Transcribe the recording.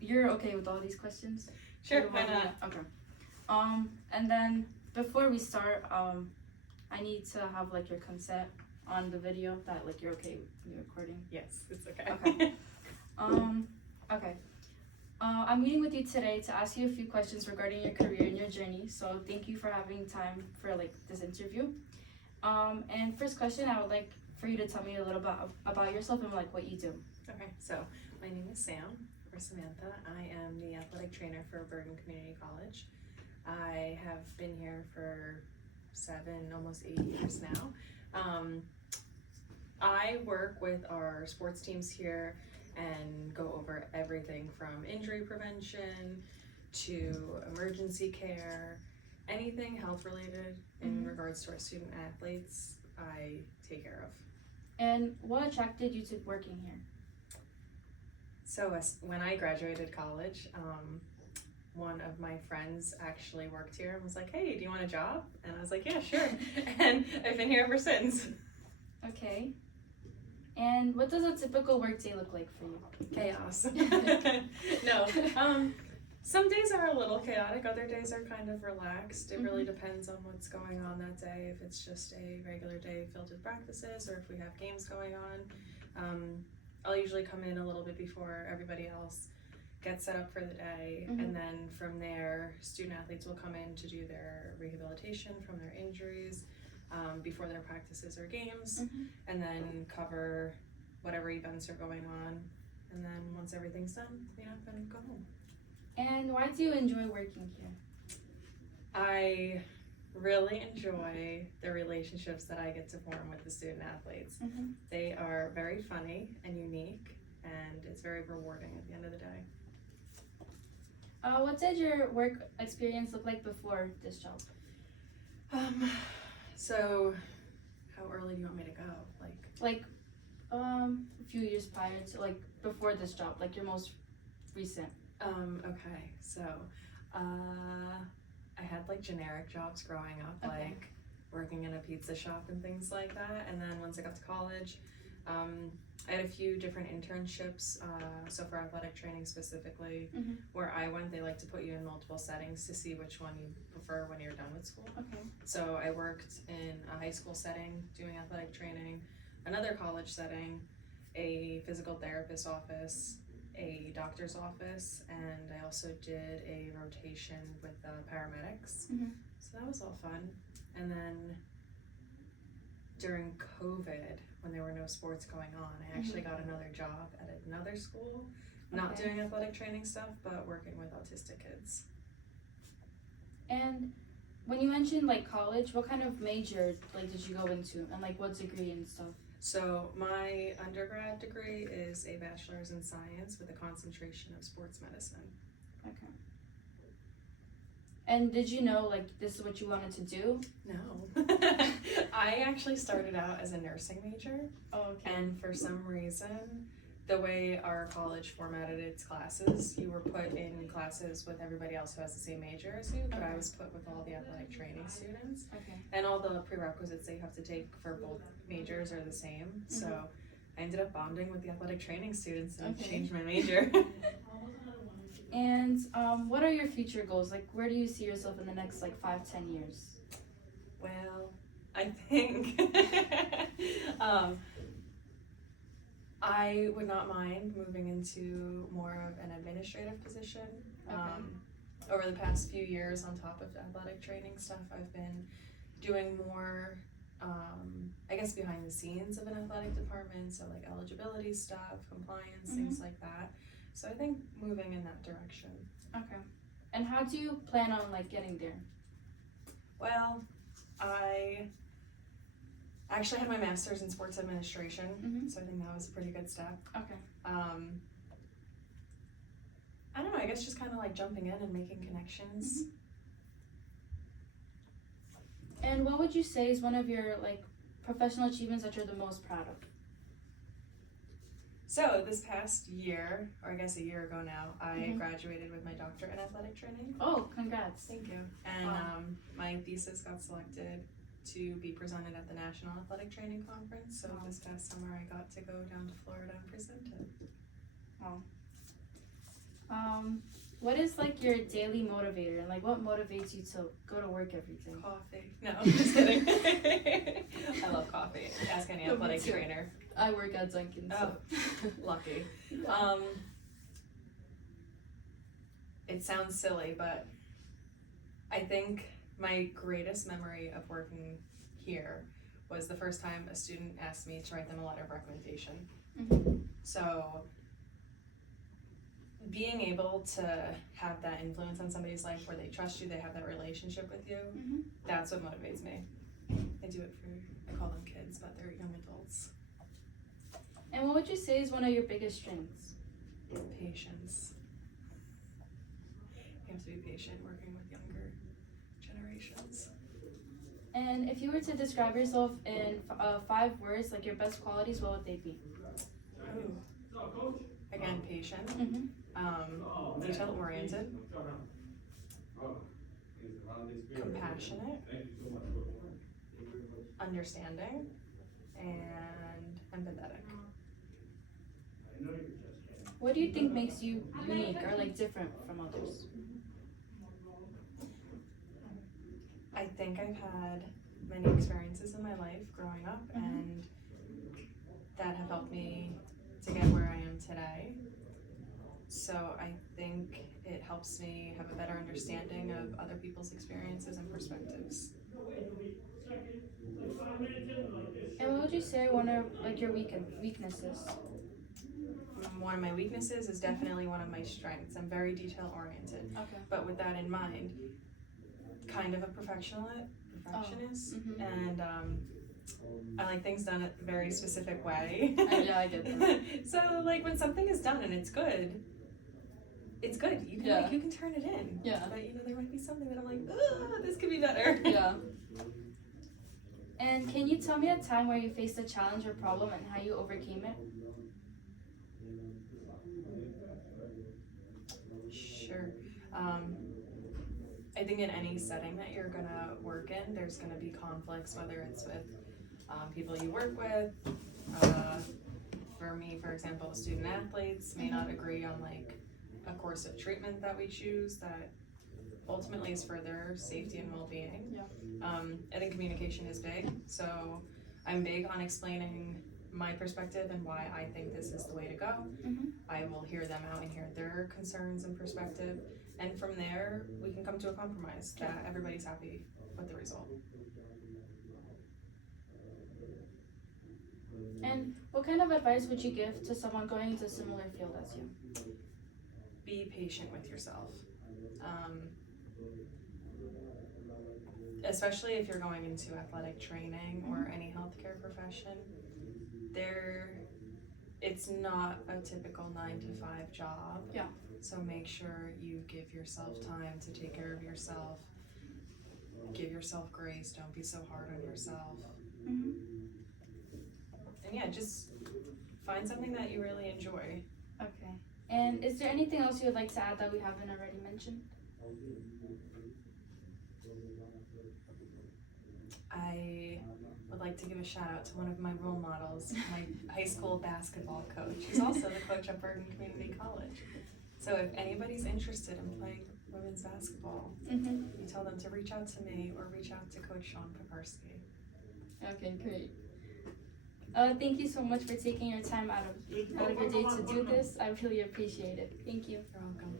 You're okay with all these questions? Sure, why not? Okay. And then before we start, I need to have like your consent on the video that like you're okay with me recording. Yes, it's okay. Okay. Okay. I'm meeting with you today to ask you a few questions regarding your career and your journey. So thank you for having time for like this interview. And first question, I would like for you to tell me a little bit about yourself and like what you do. Okay, so my name is Sam, or Samantha. I am the athletic trainer for Bergen Community College. I have been here for 7, almost 8 years now. I work with our sports teams here and go over everything from injury prevention to emergency care, anything health related in regards to our student athletes, I take care of. And what attracted you to working here? So when I graduated college, one of my friends actually worked here and was like, hey, do you want a job? And I was like, yeah, sure. And I've been here ever since. Okay. And what does a typical workday look like for you? Chaos. No. Some days are a little chaotic, other days are kind of relaxed. It really depends on what's going on that day. If it's just a regular day filled with practices or if we have games going on. I'll usually come in a little bit before everybody else, get set up for the day, and then from there, student athletes will come in to do their rehabilitation from their injuries before their practices or games, and then cover whatever events are going on. And then once everything's done, we have to go home. And why do you enjoy working here? I really enjoy the relationships that I get to form with the student athletes. They are very funny and unique, and it's very rewarding at the end of the day. What did your work experience look like before this job? So how early do you want me to go? Like a few years prior to like before this job, like your most recent. Okay, so I had like generic jobs growing up, like working in a pizza shop and things like that. And then once I got to college, I had a few different internships, so for athletic training specifically, where I went, they like to put you in multiple settings to see which one you prefer when you're done with school. Okay. So I worked in a high school setting doing athletic training, another college setting, a physical therapist office, a doctor's office, and I also did a rotation with paramedics. So that was all fun. And then during COVID, when there were no sports going on, I actually got another job at another school, not doing athletic training stuff, but working with autistic kids. And when you mentioned like college, what kind of major like did you go into, and like what degree and stuff? So my undergrad degree is a bachelor's in science with a concentration of sports medicine. Okay. And did you know like this is what you wanted to do? No. I actually started out as a nursing major. Oh, okay. And for some reason, the way our college formatted its classes, you were put in classes with everybody else who has the same major as you, but I was put with all the athletic training students. Okay. And all the prerequisites that you have to take for both majors are the same. So I ended up bonding with the athletic training students and changed my major. And what are your future goals? Like, where do you see yourself in the next like 5-10 years? Well, I think I would not mind moving into more of an administrative position. Over the past few years, on top of athletic training stuff, I've been doing more, I guess, behind the scenes of an athletic department, so like eligibility stuff, compliance, things like that. So I think moving in that direction. Okay. And how do you plan on like getting there? Well, I actually had my master's in sports administration, so I think that was a pretty good step. Okay. I don't know, I guess just kind of like jumping in and making connections. And what would you say is one of your like professional achievements that you're the most proud of? So this past year, or I guess a year ago now, I graduated with my doctorate in athletic training. Oh, congrats. Thank you. And my thesis got selected to be presented at the National Athletic Training Conference. So this past summer I got to go down to Florida and present it. Wow. What is like your daily motivator and like what motivates you to go to work every day? Coffee. No, I'm just kidding. I love coffee. Ask any No, me athletic too. trainer. I work at Dunkin', so. Lucky. Yeah. It sounds silly, but I think my greatest memory of working here was the first time a student asked me to write them a letter of recommendation. Mhm. So being able to have that influence on somebody's life where they trust you, they have that relationship with you, Mhm. that's what motivates me. I do it for, I call them kids, but they're young adults. And what would you say is one of your biggest strengths? Patience. You have to be patient working with younger generations. And if you were to describe yourself in 5 words, like your best qualities, what would they be? Ooh. Again, patient, Mm-hmm. detail oriented, compassionate, understanding, and empathetic. What do you think makes you unique or like different from others? I think I've had many experiences in my life growing up, and that have helped me to get where I am today. So I think it helps me have a better understanding of other people's experiences and perspectives. And what would you say are one of like your weaknesses? One of my weaknesses is definitely one of my strengths. I'm very detail oriented. Okay. But with that in mind, kind of a perfectionist, Mhm. and I like things done a very specific way. Yeah, I get that. So like when something is done and it's good. You can Yeah. you can turn it in. Yeah. But there might be something that I'm like, this could be better. Yeah. And can you tell me a time where you faced a challenge or problem and how you overcame it? Sure. I think in any setting that you're gonna work in, there's gonna be conflicts, whether it's with people you work with. For me, for example, student athletes may not agree on like a course of treatment that we choose that ultimately is for their safety and well-being. Yeah. I think communication is big, so I'm big on explaining my perspective and why I think this is the way to go. Mhm. I will hear them out and hear their concerns and perspective, and from there we can come to a compromise that everybody's happy with the result. And what kind of advice would you give to someone going into a similar field as you? Be patient with yourself. Especially if you're going into athletic training or any healthcare profession, it's not a typical 9-to-5 job. Yeah. So make sure you give yourself time to take care of yourself. Give yourself grace. Don't be so hard on yourself. Mm-hmm. And yeah, just find something that you really enjoy. Okay. And is there anything else you would like to add that we haven't already mentioned? I would like to give a shout out to one of my role models, my high school basketball coach. He's also the coach at Bergen Community College. So if anybody's interested in playing women's basketball, Mm-hmm. you tell them to reach out to me or reach out to Coach Sean Papersky. Okay, great. Thank you so much for taking your time out of your day to do this. I really appreciate it. Thank you. You're welcome.